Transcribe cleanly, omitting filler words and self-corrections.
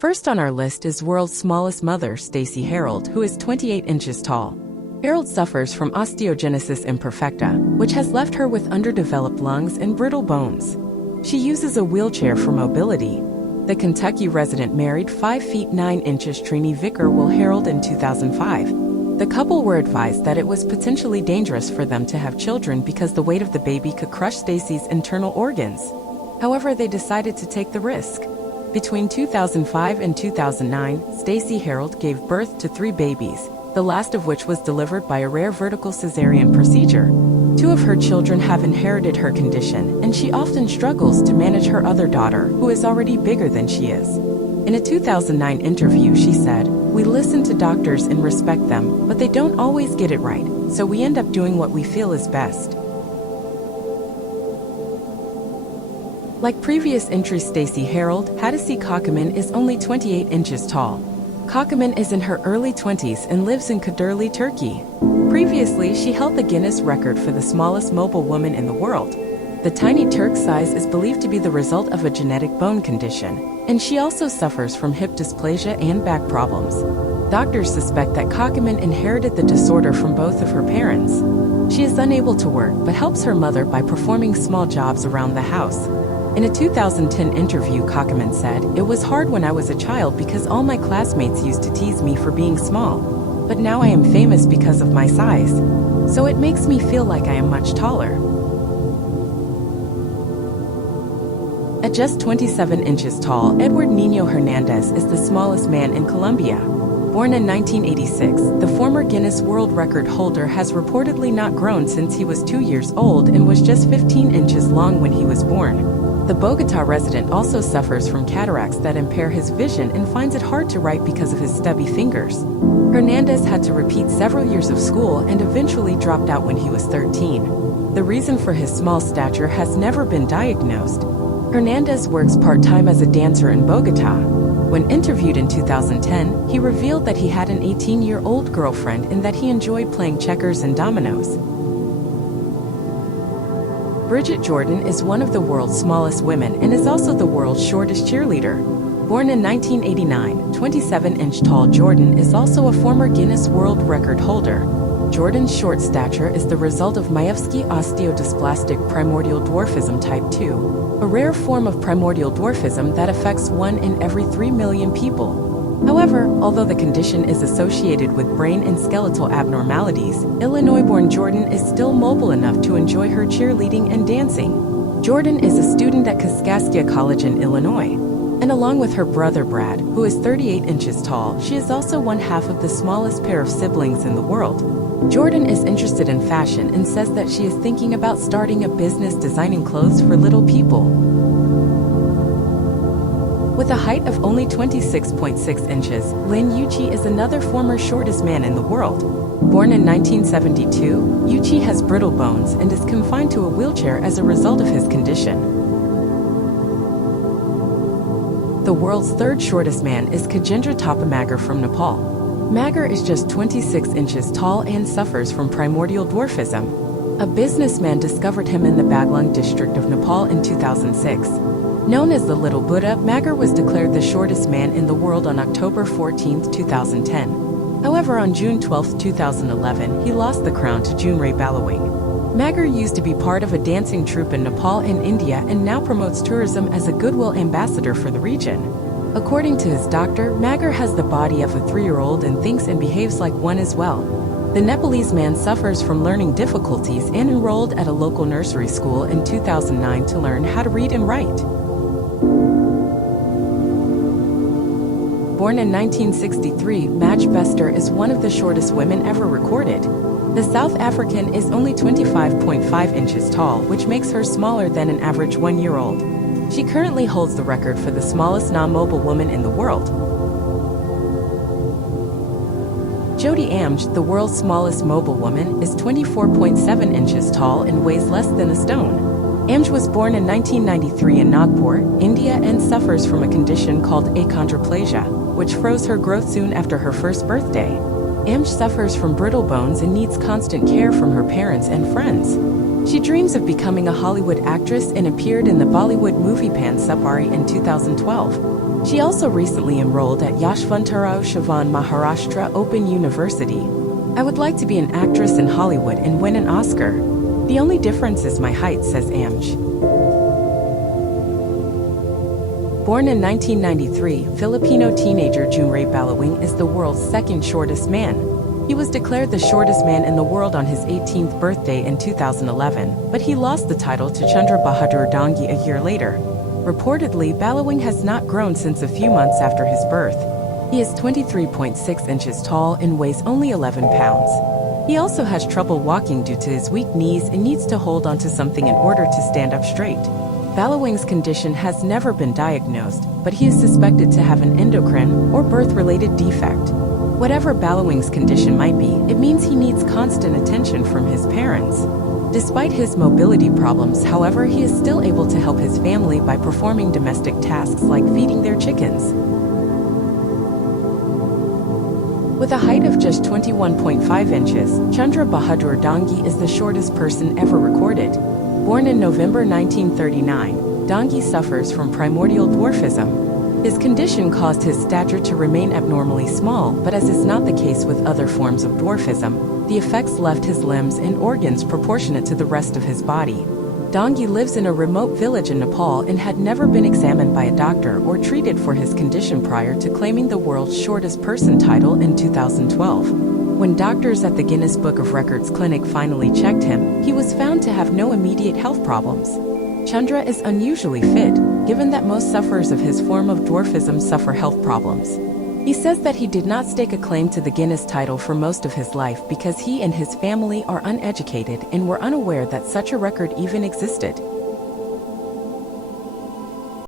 First on our list is world's smallest mother, Stacey Harold, who is 28 inches tall. Harold suffers from osteogenesis imperfecta, which has left her with underdeveloped lungs and brittle bones. She uses a wheelchair for mobility. The Kentucky resident married 5 feet 9 inches Trini Vicker Will Harold in 2005. The couple were advised that it was potentially dangerous for them to have children because the weight of the baby could crush Stacey's internal organs. However, they decided to take the risk. Between 2005 and 2009, Stacey Harold gave birth to 3 babies, the last of which was delivered by a rare vertical cesarean procedure. 2 of her children have inherited her condition, and she often struggles to manage her other daughter, who is already bigger than she is. In a 2009 interview, she said, "We listen to doctors and respect them, but they don't always get it right, so we end up doing what we feel is best." Like previous entry Stacey Harold, Hadisee Kakaman is only 28 inches tall. Kakaman is in her early 20s and lives in Kadirli, Turkey. Previously, she held the Guinness record for the smallest mobile woman in the world. The tiny Turk's size is believed to be the result of a genetic bone condition, and she also suffers from hip dysplasia and back problems. Doctors suspect that Kakaman inherited the disorder from both of her parents. She is unable to work but helps her mother by performing small jobs around the house. In a 2010 interview, Kakaman said, "It was hard when I was a child because all my classmates used to tease me for being small. But now I am famous because of my size. So it makes me feel like I am much taller." At just 27 inches tall, Edward Nino Hernandez is the smallest man in Colombia. Born in 1986, the former Guinness World Record holder has reportedly not grown since he was 2 years old and was just 15 inches long when he was born. The Bogotá resident also suffers from cataracts that impair his vision and finds it hard to write because of his stubby fingers. Hernandez had to repeat several years of school and eventually dropped out when he was 13. The reason for his small stature has never been diagnosed. Hernandez works part-time as a dancer in Bogotá. When interviewed in 2010, he revealed that he had an 18-year-old girlfriend and that he enjoyed playing checkers and dominoes. Bridget Jordan is one of the world's smallest women and is also the world's shortest cheerleader. Born in 1989, 27-inch tall Jordan is also a former Guinness World Record holder. Jordan's short stature is the result of Myevsky osteodysplastic primordial dwarfism type 2, a rare form of primordial dwarfism that affects 1 in every 3 million people. However, although the condition is associated with brain and skeletal abnormalities, Illinois-born Jordan is still mobile enough to enjoy her cheerleading and dancing. Jordan is a student at Kaskaskia College in Illinois. And along with her brother Brad, who is 38 inches tall, she is also one half of the smallest pair of siblings in the world. Jordan is interested in fashion and says that she is thinking about starting a business designing clothes for little people. With a height of only 26.6 inches, Lin Yuqi is another former shortest man in the world. Born in 1972, Yuqi has brittle bones and is confined to a wheelchair as a result of his condition. The world's third shortest man is Kajendra Tapamagar from Nepal. Magar is just 26 inches tall and suffers from primordial dwarfism. A businessman discovered him in the Baglung district of Nepal in 2006. Known as the Little Buddha, Magar was declared the shortest man in the world on October 14, 2010. However, on June 12, 2011, he lost the crown to Junray Balawing. Magar used to be part of a dancing troupe in Nepal and India and now promotes tourism as a goodwill ambassador for the region. According to his doctor, Magar has the body of a 3-year-old and thinks and behaves like one as well. The Nepalese man suffers from learning difficulties and enrolled at a local nursery school in 2009 to learn how to read and write. Born in 1963, Madge Bester is one of the shortest women ever recorded. The South African is only 25.5 inches tall, which makes her smaller than an average 1-year-old. She currently holds the record for the smallest non-mobile woman in the world. Jodie Amge, the world's smallest mobile woman, is 24.7 inches tall and weighs less than a stone. Amge was born in 1993 in Nagpur, India, and suffers from a condition called achondroplasia, which froze her growth soon after her first birthday. Amge suffers from brittle bones and needs constant care from her parents and friends. She dreams of becoming a Hollywood actress and appeared in the Bollywood movie Pan Sapari in 2012. She also recently enrolled at Yashwantarao Shivan Maharashtra Open University. I would like to be an actress in Hollywood and win an Oscar. The only difference is my height, says Amj. Born in 1993, Filipino teenager Junray Balawing is the world's second shortest man. He was declared the shortest man in the world on his 18th birthday in 2011, but he lost the title to Chandra Bahadur Dangi a year later. Reportedly, Balawing has not grown since a few months after his birth. He is 23.6 inches tall and weighs only 11 pounds. He also has trouble walking due to his weak knees and needs to hold onto something in order to stand up straight. Balawing's condition has never been diagnosed, but he is suspected to have an endocrine or birth-related defect. Whatever Balawing's condition might be, it means he needs constant attention from his parents. Despite his mobility problems, however, he is still able to help his family by performing domestic tasks like feeding their chickens. With a height of just 21.5 inches, Chandra Bahadur Dangi is the shortest person ever recorded. Born in November 1939, Dangi suffers from primordial dwarfism. His condition caused his stature to remain abnormally small, but as is not the case with other forms of dwarfism, the effects left his limbs and organs proportionate to the rest of his body. Dangi lives in a remote village in Nepal and had never been examined by a doctor or treated for his condition prior to claiming the world's shortest person title in 2012. When doctors at the Guinness Book of Records clinic finally checked him, he was found to have no immediate health problems. Chandra is unusually fit, given that most sufferers of his form of dwarfism suffer health problems. He says that he did not stake a claim to the Guinness title for most of his life because he and his family are uneducated and were unaware that such a record even existed.